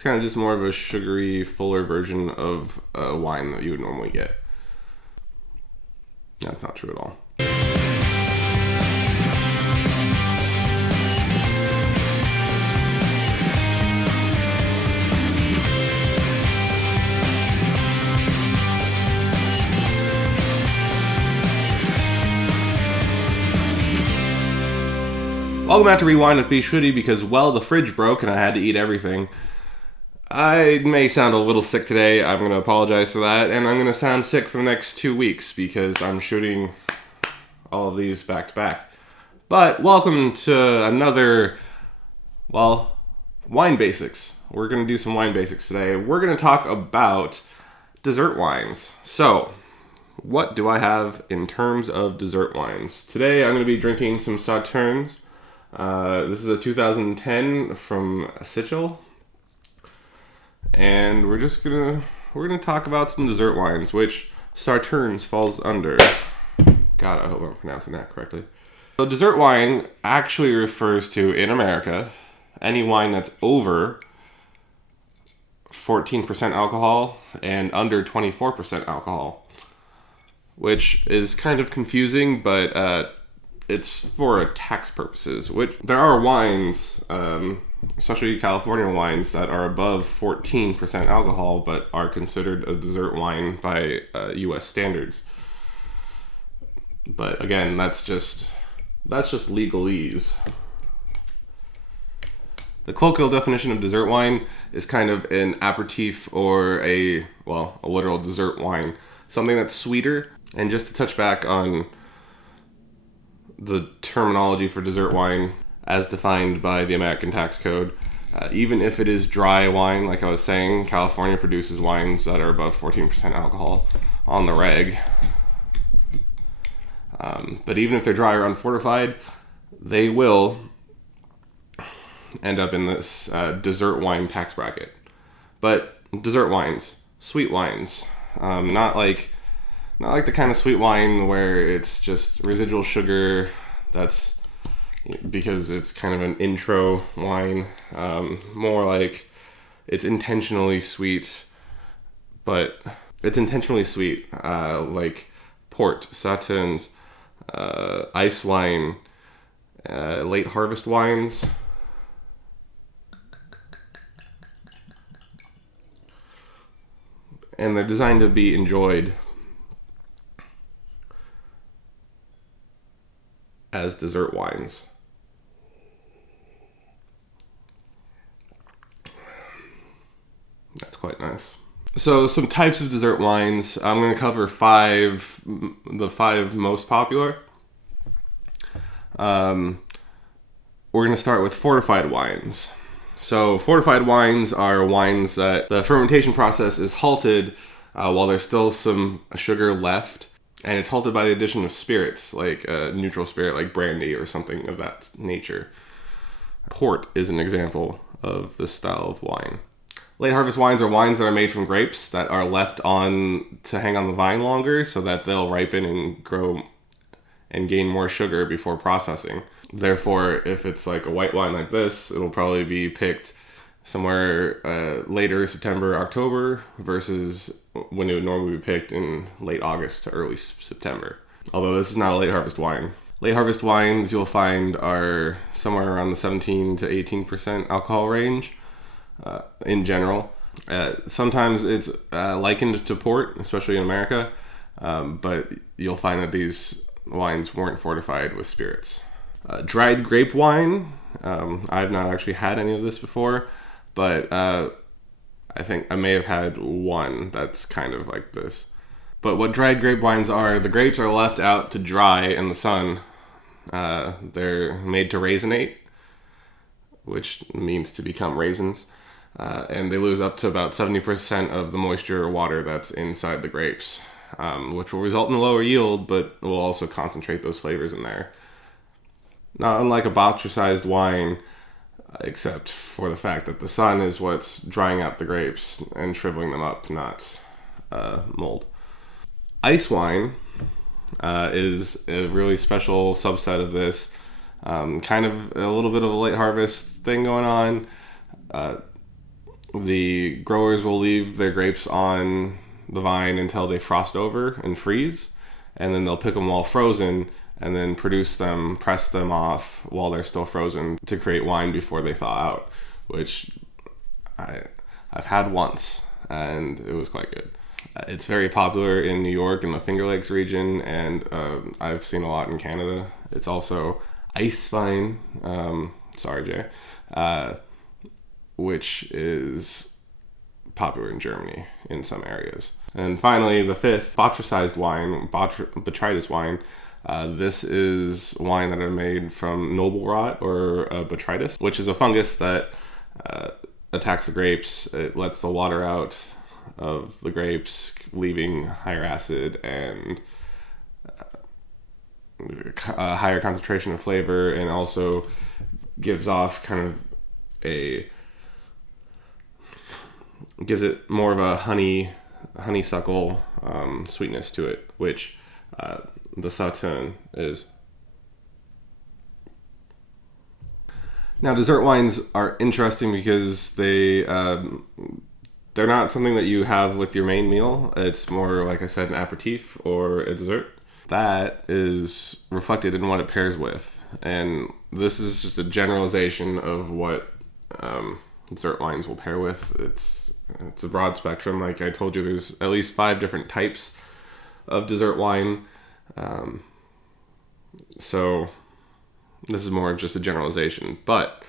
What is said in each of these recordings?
It's kind of just more of a sugary, fuller version of a wine that you would normally get. That's not true at all. Welcome back to Rewind with bschwitty because, well, the fridge broke and I had to eat everything. I may sound a little sick today. I'm going to apologize for that. And I'm going to sound sick for the next 2 weeks because I'm shooting all of these back to back. But welcome to another, well, wine basics. We're going to do some wine basics today. We're going to talk about dessert wines. So, what do I have in terms of dessert wines? Today I'm going to be drinking some Sauternes. This is a 2010 from SIchel. And we're gonna talk about some dessert wines, which Sauternes falls under. God, I hope I'm pronouncing that correctly. So dessert wine actually refers to, in America, any wine that's over 14% alcohol and under 24% alcohol, which is kind of confusing, but it's for tax purposes. Which there are wines, especially California wines, that are above 14% alcohol, but are considered a dessert wine by U.S. standards. But again, that's just legalese. The colloquial definition of dessert wine is kind of an aperitif or a literal dessert wine, something that's sweeter. And just to touch back on the terminology for dessert wine as defined by the American tax code, even if it is dry wine, like I was saying, California produces wines that are above 14% alcohol on the reg. But even if they're dry or unfortified, they will end up in this dessert wine tax bracket. But dessert wines, sweet wines, not like the kind of sweet wine where it's just residual sugar. That's because it's kind of an intro wine. More like it's intentionally sweet, but it's intentionally sweet, like port, Sauternes, ice wine, late harvest wines. And they're designed to be enjoyed as dessert wines. That's quite nice. So some types of dessert wines. I'm going to cover the five most popular. We're going to start with fortified wines. So fortified wines are wines that the fermentation process is halted while there's still some sugar left. And it's halted by the addition of spirits, like a neutral spirit like brandy or something of that nature. Port is an example of this style of wine. Late harvest wines are wines that are made from grapes that are left on to hang on the vine longer so that they'll ripen and grow and gain more sugar before processing. Therefore, if it's like a white wine like this, it'll probably be picked somewhere later September, October, versus when it would normally be picked in late August to early September. Although this is not a late harvest wine. Late harvest wines you'll find are somewhere around the 17 to 18% alcohol range in general. Sometimes it's likened to port, especially in America, but you'll find that these wines weren't fortified with spirits. Dried grape wine, I've not actually had any of this before, but I think I may have had one that's kind of like this. But what dried grape wines are, the grapes are left out to dry in the sun. They're made to raisinate, which means to become raisins. And they lose up to about 70% of the moisture or water that's inside the grapes, which will result in a lower yield, but will also concentrate those flavors in there. Not unlike a botcher-sized wine, except for the fact that the sun is what's drying out the grapes and shriveling them up, not mold. Ice wine is a really special subset of this. Kind of a little bit of a late harvest thing going on. the growers will leave their grapes on the vine until they frost over and freeze, and then they'll pick them while frozen and then press them off while they're still frozen to create wine before they thaw out, which I've had once, and it was quite good. It's very popular in New York in the Finger Lakes region, and I've seen a lot in Canada. It's also ice wine, sorry Jay, which is popular in Germany in some areas. And finally, the fifth, botrytized wine, botrytis wine. This is wine that are made from noble rot or botrytis, which is a fungus that attacks the grapes. It lets the water out of the grapes, leaving higher acid and a higher concentration of flavor, and also gives off gives it more of a honeysuckle sweetness to it, which the Sauternes is. Now, dessert wines are interesting because they're not something that you have with your main meal. It's more, like I said, an aperitif or a dessert. That is reflected in what it pairs with. And this is just a generalization of what dessert wines will pair with. It's a broad spectrum. Like I told you, there's at least 5 different types of dessert wine. So this is more of just a generalization. But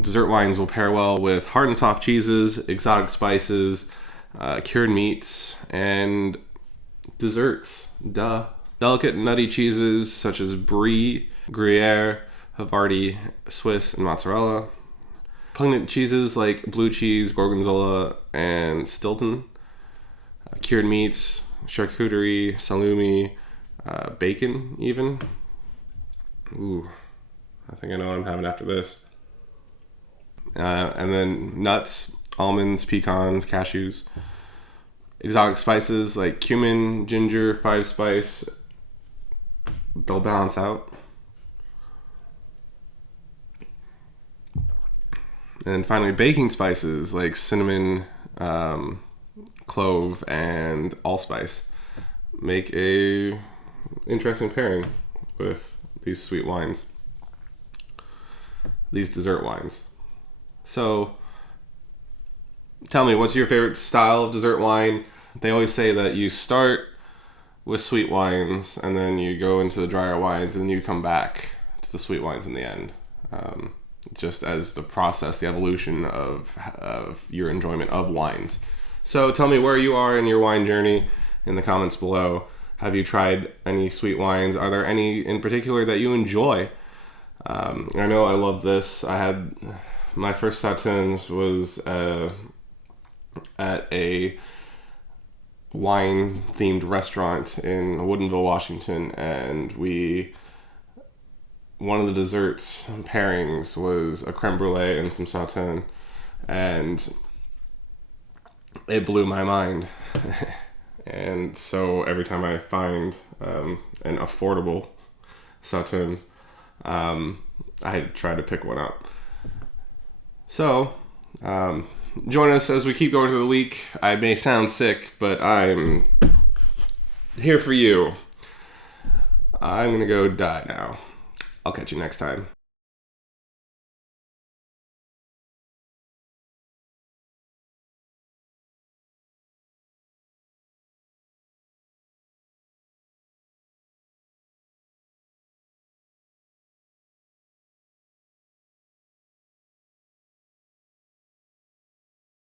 dessert wines will pair well with hard and soft cheeses, exotic spices, cured meats, and desserts. Duh. Delicate nutty cheeses such as brie, Gruyere, Havarti, Swiss, and mozzarella. Pungent cheeses like blue cheese, gorgonzola, and Stilton. Cured meats, charcuterie, salumi, bacon even. Ooh, I think I know what I'm having after this. And then nuts, almonds, pecans, cashews. Exotic spices like cumin, ginger, 5-spice. They'll balance out. And finally, baking spices like cinnamon, clove, and allspice make a interesting pairing with these sweet wines, these dessert wines. So tell me, what's your favorite style of dessert wine? They always say that you start with sweet wines and then you go into the drier wines and then you come back to the sweet wines in the end. Just as the process, the evolution of your enjoyment of wines. So tell me where you are in your wine journey in the comments below. Have you tried any sweet wines? Are there any in particular that you enjoy? I know I love this. I had my first Sauternes was at a wine-themed restaurant in Woodinville, Washington, and one of the desserts pairings was a creme brulee and some Sauternes, and it blew my mind. And so every time I find an affordable Sauternes, I try to pick one up. So join us as we keep going through the week. I may sound sick, but I'm here for you. I'm gonna go die now. I'll catch you next time.